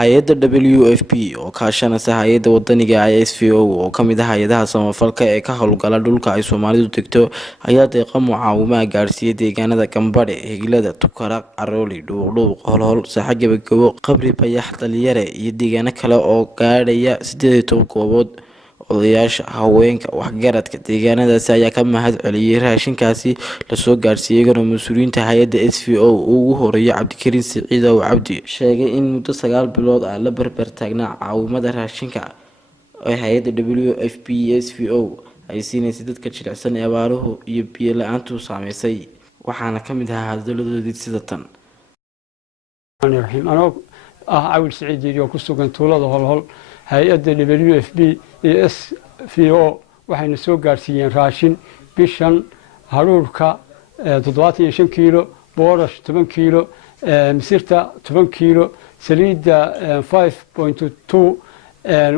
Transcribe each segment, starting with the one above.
hay-adda WFP oo kaashanaysa hay-adda wadaniga ISVO oo kamid ah hay-adaha samafalka ee ka howlgala dhulka ay Soomaalidu degto ayaa deeqa mucaawimad gaarsiiyay deegaanada Gambadhe, Higlada, Tukaraq, Arooli, Dhuuqdhuuq, Holhol, Saaxa Gabagabo, Qabri, Bayax, Dhalinyare iyo deegaano kale oo gaadhaya 18 goobood. Odayaasha haweenka waxgaradka deegaanadaasi ayaa ka mahad celiyay raashinkaasi la soo gaarsiiyay mas'uuliyiinta hay-adda SVO ugu horeeyay Cabdikariin Siciid oo Cabdi sheegay in muddo 9 bilood ah la barbar taagnaa caawimada raashinka ee hay-adda WFP iyo SVO ay siinayso dadka jilicsan ee abaaruhu iyo biyo la'aantu saameysay. waxaana ka mid ahaa hadaladoodii sida tan. عاول سعيد وكسوغن تولada holhol hay-adda WFP iyo SVO waxayna soo gaarsiiyeen raashin bishan haruurka 75 kiilo, boorash 10 kiilo, misirta 10 kiilo, saliida 5.2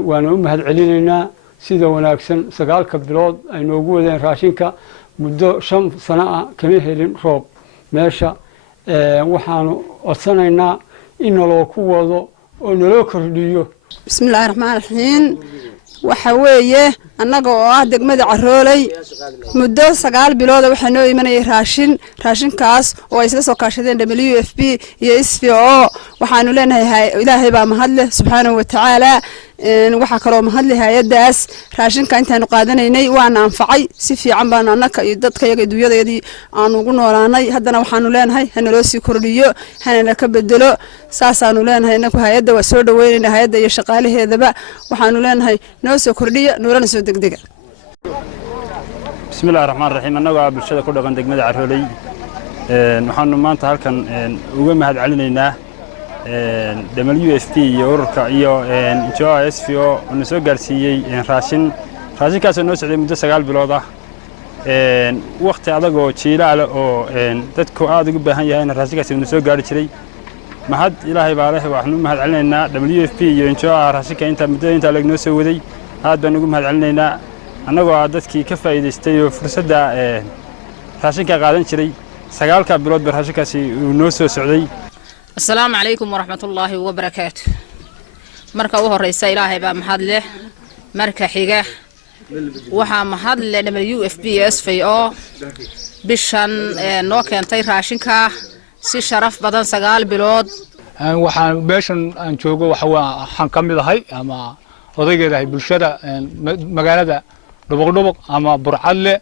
waana u mahad celinaynaa sida wanaagsan 9 bilood ay noogu wadeen raashinka muddo 5 sano ah kama helin roob meesha waxaanu codsanaynaa in loo ku wado oo naloo kordhiyo. bismillaahir rahmaanir rahiim waxa weeye annaga oo ah degmada Caroolay muddo 9 bilood waxa noo imanay raashinkaas oo ay isla soo kaashadeen WFP iyo SVO waxaanu leenahay Ilaahay baa mahad leh subhanahu wa ta'ala waxa kale oo mahad leh hay'adaas raashinka intaanu qaadanaynay waana anfacay si fiican baan annaka iyo dadka iyaga duuyadeedii aan ugu noolaanay haddana waxaanu leenahay hanaloo sii kordhiyo hanana ka bedelo saasaanu leenahay inagu hay'adda waa soo dhaweynayna hay'adda iyo shaqaalaheedaba waxaanu leenahay noo soo kordhiyo noolana soo degdega. bismillaahir rahmaanir rahiim annaga bulshada ku dhaqan degmada Caroolay waxaanu maanta halkan uga mahad celinaynaa WFP iyo ururka iyo SVO oo soo gaarsiiyay raashinkaas oo noo socday muddo 9 bilood ah waqti adag oo jiilaal oo dadku aad ugu baahan yahay raashinkaas oo soo gaari jiray mahad Ilaahay baa leh waxaanu mahad celinaynaa WFP iyo raashinka inta lag noo soo waday aad baan ugu mahad celinaynaa annagoo dadkii ka faa'iideystay oo fursadda raashinka qaadan jiray 9 bilood bar raashinkaasi uu noo soo socday. السلام عليكم ورحمة الله وبركاته. مركا وهريسا إلهي با محاد له مركا حيقة وحا محاد له WFP SVO بشان نوكي انتي راشنكا سي شرف بدن 9 bilood waxaan meeshan aan joogo waxaan ka mid ahay ama odaygeedahay bulshada magaalada Dhuuqdhuuq ama Burcadle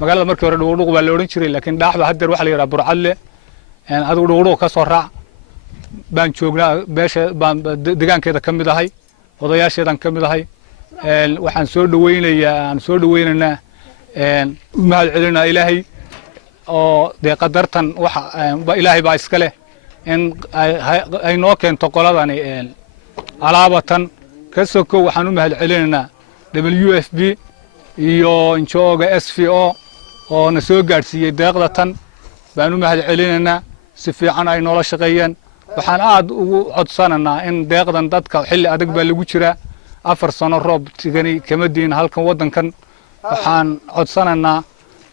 magaalada markii hore Dhuuqdhuuq baa la oran jiray laakiin dhaaxda hadda waxa la yiraahdaa Burcadle adigu Dhuuqdhuuq ka soo raac baan joognaa beesha baan deegaankeeda ka mid ahay odayaasheedan ka mid ahay waxaan soo dhaweynaynaa mahad celinaa Ilaahay oo deeqadartan waxa Ilaahay baa iska leh in ay noo keento qoladani alaabatan ka soo waxaan u mahad celinaynaa WFP iyo SVO oo na soo gaarsiiyay deeqdatan baan u mahad celinaynaa si fiican ay noola shaqeeyeen waxaan aad ugu codsanaynaa in deeqdan dadka xilli adag baa lagu jiraa 4 sano roob tigani kama diin halkan wadankan waxaan codsanaynaa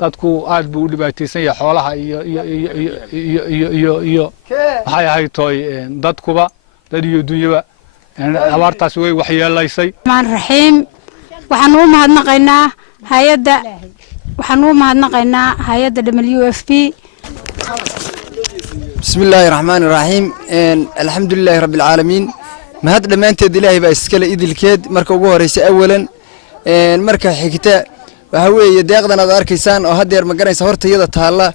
dadku aad buu u dhibaataysan yahay xoolaha iyo waxay ahayd tooy dadkuba dad iyo dunyaba abaartaas way waxyeelaysay. Rahmaan Rahiim waxaan u mahadnaqaynaa hay'adda WFP. بسم الله الرحمن الرحيم الحمد لله رب العالمين ما هذا دمانتيد إلهي بaa iskale idilkeed marka ugu horeysay awalan marka xigta waxa weeye deeqdan aad arkaysaan oo hadeer ma garanaysa hortayada taala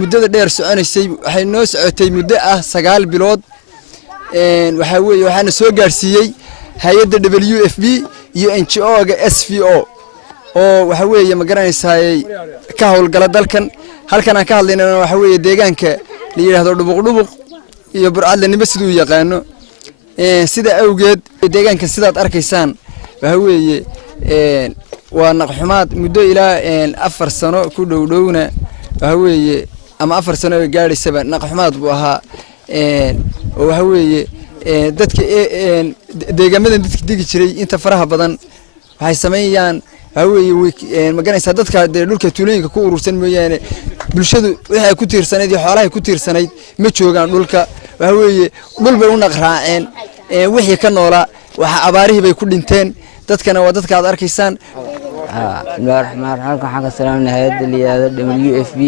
muddada dheer soconaysay waxay noo socotay muddo ah 9 bilood waxa weeye waxaana soo gaarsiiyay hay'adda WFP iyo NGO-ga SVO oo waxa weeye ma garanaysaa ka howlgala dalkan halkan aan ka hadlaynaa waxa weeye deegaanka la yiraahdo Dhuuqdhuuq iyo Burcadle sidoo yaqaano sida awgeed deegaanka sidaad arkaysaan waxa weeye waa naqxumaad muddo ilaa 4 sano ku dhowdhowna waxa weeye ama 4 sano gaadhaysaba naqxumaad buu ahaa oo waxa weeye dadka deegaamada dadka digi jiray inta faraha badan waxay sameeyaan waxay ma garanaysaa dadka dhulka tuulooyinka ku urursan mooyaane bulshadu waxay ku tiirsanayd xoolaha ku tiirsanayd ma joogaan dhulka waxa weeye dhul bay u naqraaceen wixii ka noolaa waxa abaarihii bay ku dhinteen dadkana waa dadka aad arkaysaan bismillaahir rahmaanir rahiim waxaan ka salaamnaa hay'adda liyaada WFP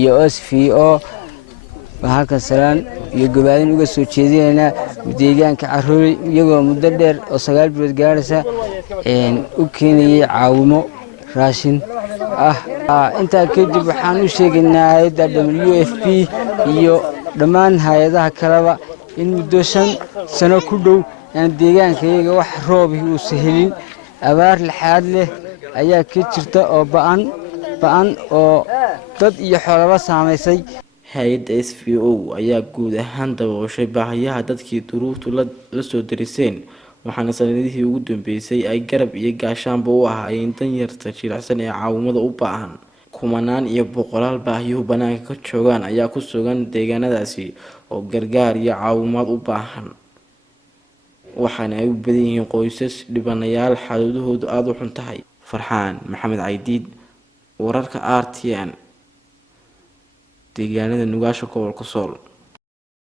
iyo SFO halka salaan iyo gabaadin uga soo jeedinayna deegaanka Carooley iyagoo muddo dheer oo 9 bilood gaaraysa u keenayay caawimo raashin inta kadib waxaan u sheegaynaa hay'adda WFP iyo dhammaan hay'adaha kaleba in muddo 5 sano ku dhow aan deegaankayaga wax roob uu sahelin abaar laxaad leh ayaa ka jirta oo ba'an oo dad iyo xoolaba saameysay hay-adda SFO ayaa guud ahaan dabooshay baahiyaha dadkii duruuftu la soo dariseen waxaana sanadihii ugu dambeysay ay garab iyo gaashaanba u ahaayeen danyarta jilicsan ee caawimada u baahan kumanaan iyo boqolaal baahiyuhu banaanka ka joogaan ayaa ku sugan deegaanadaasi oo gargaar iyo caawimaad u baahan waxaana ay u badan yihiin qoysas dhibanayaal xaaladahoodu aada u xun tahay farxaan maxamed caydiid wararka RTN deegaanada nugaasha gobolka Sool.